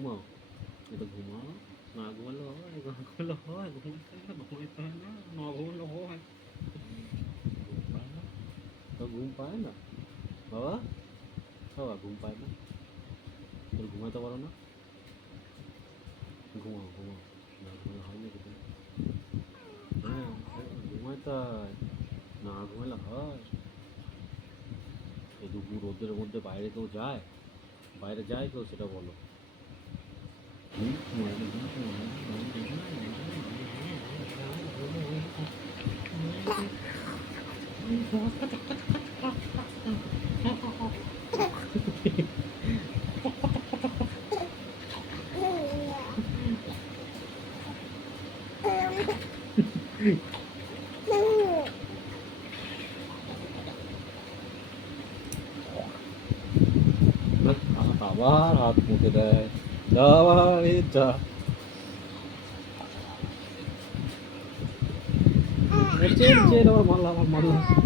ঘুমাও, একটু ঘুমাও। না ঘুমালে হয়, না ঘুমালে হয়, ঘুমাইতে হয় না, না ঘুমালে হয়। ঘুম পায় না, তো ঘুম পায় না বাবা, বাবা ঘুম পায় না, তুমি ঘুমাতে পারো না? ঘুমাও ঘুমাও, না ঘুমালে হয় নাকি তুমি? হ্যাঁ, ঘুমাইতে হয়, না ঘুমালে হয়? এই দুপুর রোদের মধ্যে বাইরে কেউ যায়? বাইরে যায় কেউ, সেটা বলো। আবার হাত মুখে দেয়, আবার এটা চেন চেন, আবার মারলাম, আমার মারলাম।